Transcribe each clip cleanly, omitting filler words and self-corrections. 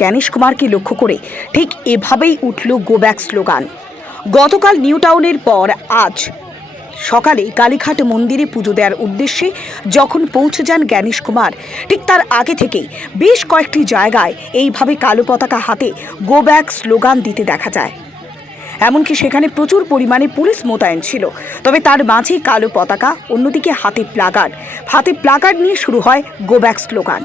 জ্ঞানেশ কুমারকে লক্ষ্য করে ঠিক এভাবেই উঠল গো ব্যাক স্লোগান। গতকাল নিউ টাউনের পর আজ সকালে কালীঘাট মন্দিরে পুজো দেওয়ার উদ্দেশ্যে যখন পৌঁছে যান জ্ঞানেশ কুমার, ঠিক তার আগে থেকেই বেশ কয়েকটি জায়গায় এইভাবে কালো পতাকা হাতে গো ব্যাক স্লোগান দিতে দেখা যায়। এমনকি সেখানে প্রচুর পরিমাণে পুলিশ মোতায়েন ছিল। তবে তার মাঝেই কালো পতাকা, অন্যদিকে হাতে প্লাকার্ড নিয়ে শুরু হয় গো ব্যাক স্লোগান।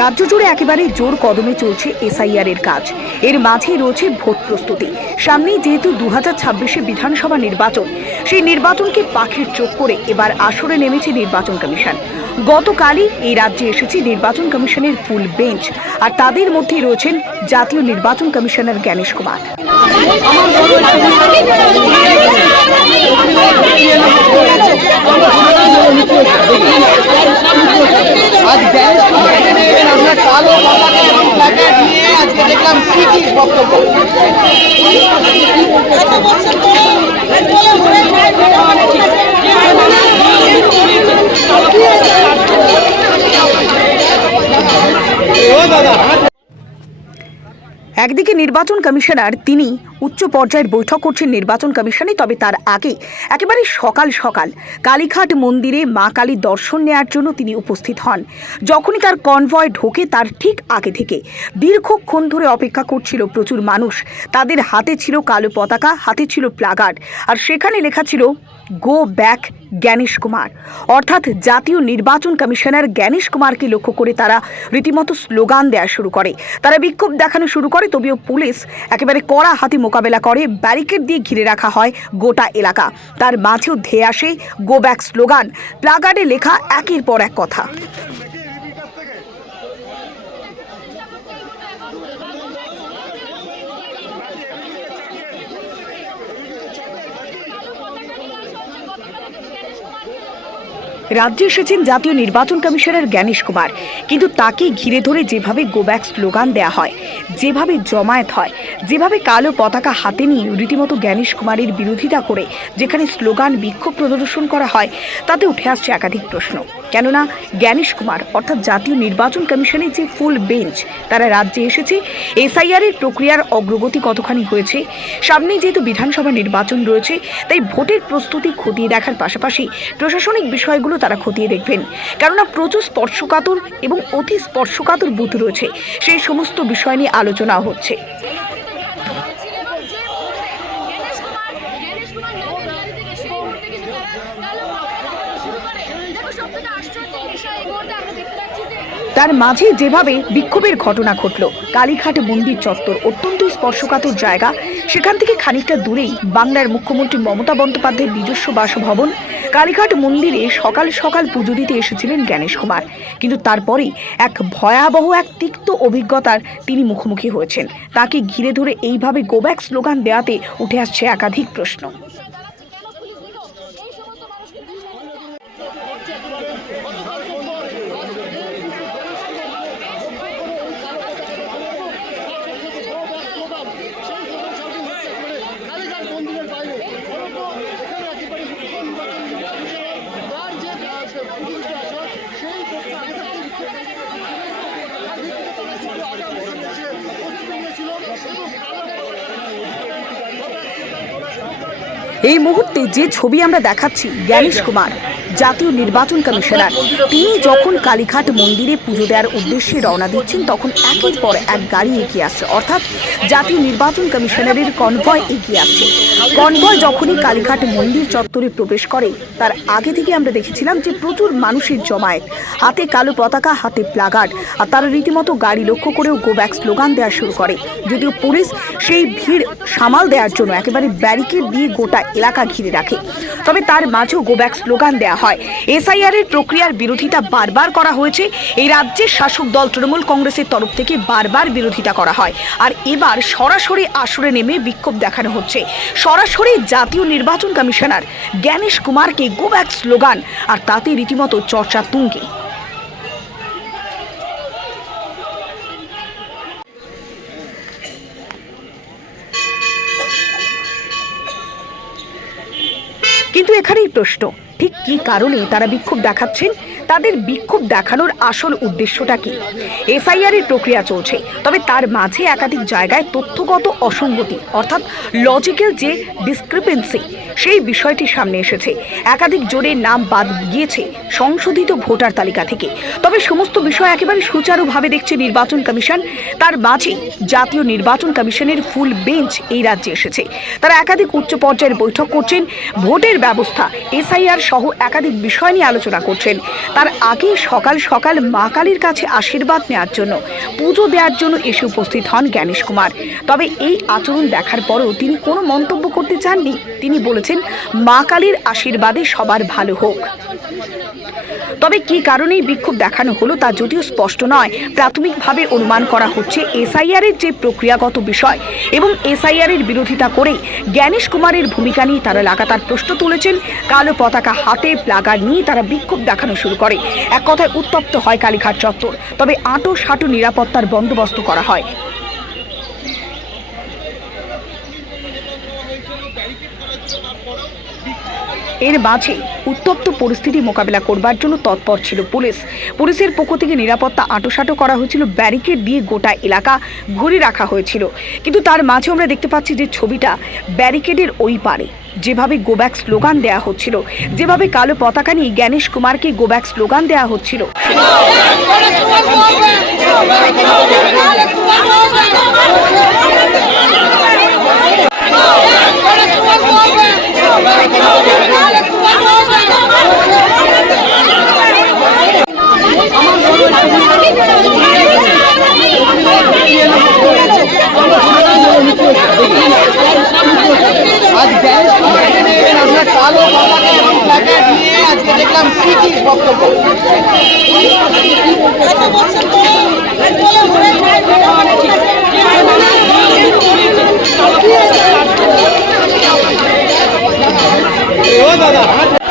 রাজ্য জুড়ে একেবারে জোর কদমে চলছে এসআইআর এর কাজ। এর মাঝেই রয়েছে ভোট প্রস্তুতি। সামনেই যেহেতু 2026-এ বিধানসভা নির্বাচন, সেই নির্বাচনকে পাখির চোখ করে এবার আসরে নেমেছে নির্বাচন কমিশন। গতকালই এই রাজ্যে এসেছে নির্বাচন কমিশনের ফুল বেঞ্চ, আর তাদের মধ্যেই রয়েছেন জাতীয় নির্বাচন কমিশনার জ্ঞানেশ কুমার। একদিকে নির্বাচন কমিশনার তিনি উচ্চ পর্যায়ের বৈঠক করছেন নির্বাচন কমিশনে, তবে তার আগে একেবারে সকাল সকাল কালীঘাট মন্দিরে মা কালী দর্শন নেওয়ার জন্য তিনি উপস্থিত হন। যখনই তার কনভয় ঢোকে তার ঠিক আগে থেকে দীর্ঘক্ষণ ধরে অপেক্ষা করছিল প্রচুর মানুষ। তাদের হাতে ছিল কালো পতাকা, হাতে ছিল প্লাকার্ড, আর সেখানে লেখা ছিল গো ব্যাক জ্ঞানেশ কুমার, অর্থাৎ জাতীয় নির্বাচন কমিশনার জ্ঞানেশ কুমারকে লক্ষ্য করে তারা রীতিমতো স্লোগান দেওয়া শুরু করে, তারা বিক্ষোভ দেখানো শুরু করে। তবেও পুলিশ একেবারে কড়া হাতে মোকাবেলা করে, ব্যারিকেড দিয়ে ঘিরে রাখা হয় গোটা এলাকা। তার মাঝেও ধেয়ে আসে গো ব্যাক স্লোগান, প্লাকার্ডে লেখা একের পর এক কথা। রাজ্যে এসেছেন জাতীয় নির্বাচন কমিশনার জ্ঞানেশ কুমার, কিন্তু তাকে ঘিরে ধরে যেভাবে গো ব্যাক স্লোগান দেওয়া হয়, যেভাবে জমায়েত হয়, যেভাবে কালো পতাকা হাতে নিয়ে রীতিমতো জ্ঞানেশ কুমারের বিরোধিতা করে যেখানে স্লোগান বিক্ষোভ প্রদর্শন করা হয়, তাতে উঠে আসছে একাধিক প্রশ্ন। কেননা জ্ঞানেশ কুমার অর্থাৎ জাতীয় নির্বাচন কমিশনের যে ফুল বেঞ্চ, তারা রাজ্যে এসেছে। এসআইআর এর প্রক্রিয়ার অগ্রগতি কতখানি হয়েছে, সামনেই যেহেতু বিধানসভা নির্বাচন রয়েছে, তাই ভোটের প্রস্তুতি খতিয়ে দেখার পাশাপাশি প্রশাসনিক বিষয়গুলো তারা খতিয়ে দেখবেন। কেননা প্রচুর স্পর্শকাতর এবং অতি স্পর্শকাতর বুথ রয়েছে, সেই সমস্ত বিষয় নিয়ে আলোচনা হচ্ছে। তার মাঝে যেভাবে বিক্ষোভের ঘটনা ঘটল, কালীঘাট মন্দির চত্বর অত্যন্ত স্পর্শকাতর জায়গা, সেখান থেকে খানিকটা দূরেই বাংলার মুখ্যমন্ত্রী মমতা বন্দ্যোপাধ্যায়ের নিজস্ব বাসভবন। কালীঘাট মন্দিরে সকাল সকাল পুজো দিতে এসেছিলেন জ্ঞানেশ কুমার, কিন্তু তারপরেই এক ভয়াবহ এক তিক্ত অভিজ্ঞতার তিনি মুখোমুখি হয়েছেন। তাকে ঘিরে ধরে এইভাবে গো ব্যাক স্লোগান দেওয়াতে উঠে আসছে একাধিক প্রশ্ন। এই মুহূর্তে যে ছবি আমরা দেখাচ্ছি, জ্ঞানেশ কুমার জাতীয় নির্বাচন কমিশনার, তিনি যখন কালীঘাট মন্দিরে পুজো দেওয়ার উদ্দেশ্যে রওনা দিচ্ছেন, তখন একের পর এক গাড়ি এগিয়ে আসছে, অর্থাৎ জাতীয় নির্বাচন কমিশনারের কনভয় এগিয়ে আসছে। কনভয় যখনই কালীঘাট মন্দির চত্বরে প্রবেশ করে, তার আগে থেকে আমরা দেখেছিলাম যে প্রচুর মানুষের জমায়েত, হাতে কালো পতাকা, হাতে প্লাকার্ড, আর তারা রীতিমতো গাড়ি লক্ষ্য করেও গো ব্যাক স্লোগান দেওয়া শুরু করে। যদিও পুলিশ সেই ভিড় সামাল দেওয়ার জন্য একেবারে ব্যারিকেড দিয়ে গোটা এলাকা ঘিরে রাখে, তবে তার মাঝেও গো ব্যাক স্লোগান দেওয়া হয়। এসআইআর এর প্রক্রিয়ার বিরোধিতা বারবার করা হয়েছে। এই রাজ্যের শাসক দল তৃণমূল কংগ্রেসের তরফ থেকে বারবার বিরোধিতা করা হয়। আর এবার সরাসরি আসরে নেমে বিক্ষোভ দেখানো হচ্ছে। সরাসরি জাতীয় নির্বাচন কমিশনার জ্ঞানেশ কুমারকে গো ব্যাক স্লোগান, আর তাতে রীতিমতো চর্চা তুঙ্গে। কিন্তু এখানেই প্রশ্ন, ঠিক কী কারণে তারা বিক্ষোভ দেখাচ্ছেন? তাদের বিক্ষোভ দেখানোর আসল উদ্দেশ্যটা কি? এসআইআর এর প্রক্রিয়া চলছে, তবে তার মাঝে একাধিক জায়গায় তথ্যগত অসঙ্গতি অর্থাৎ লজিক্যাল যে ডিসক্রিপেন্সি, সেই বিষয়টি সামনে এসেছে। একাধিক জনের নাম বাদ গিয়েছে সংশোধিত ভোটার তালিকা থেকে। তবে সমস্ত বিষয় একেবারে সুচারুভাবে দেখছে নির্বাচন কমিশন। তার মাঝে জাতীয় নির্বাচন কমিশনের ফুল বেঞ্চ এই রাজ্যে এসেছে। তারা একাধিক উচ্চ পর্যায়ের বৈঠক করছেন, ভোটের ব্যবস্থা, এসআইআর সহ একাধিক বিষয় নিয়ে আলোচনা করছেন। তার আগে সকাল সকাল মা কালীর কাছে আশীর্বাদ নেওয়ার জন্য, পুজো দেওয়ার জন্য এসে উপস্থিত হন জ্ঞানেশ কুমার। তবে এই আচরণ দেখার পরেও তিনি কোনো মন্তব্য করতে চাননি। তিনি বলেছেন, মা কালীর আশীর্বাদে সবার ভালো হোক। তবে কী কারণেই বিক্ষোভ দেখানো হলো তা যদিও স্পষ্ট নয়। প্রাথমিকভাবে অনুমান করা হচ্ছে এসআইআর এর যে প্রক্রিয়াগত বিষয় এবং এসআইআর এর বিরোধিতা করেই জ্ঞানেশ কুমারের ভূমিকা নিয়ে তারা লাগাতার প্রশ্ন তুলেছেন। কালো পতাকা হাতে প্লাকার্ড নিয়ে তারা বিক্ষোভ দেখানো শুরু করে। এক কথায় উত্তপ্ত হয় কালীঘাট চত্বর। তবে আঁটো নিরাপত্তার বন্দোবস্ত করা হয়। এর মাঝে উত্তপ্ত পরিস্থিতি মোকাবেলা করবার জন্য তৎপর ছিল পুলিশ। পুলিশের পক্ষ থেকে নিরাপত্তা আঁটোসাঁটো করা হয়েছিল, ব্যারিকেড দিয়ে গোটা এলাকা ঘুরে রাখা হয়েছিল। কিন্তু তার মাঝে আমরা দেখতে পাচ্ছি যে ছবিটা, ব্যারিকেডের ওই পারে যেভাবে গো ব্যাক স্লোগান দেওয়া হচ্ছিল, যেভাবে কালো পতাকা নিয়ে জ্ঞানেশ কুমারকে গো ব্যাক স্লোগান দেওয়া হচ্ছিল, দেখলাম কি বক্তব্য দাদা।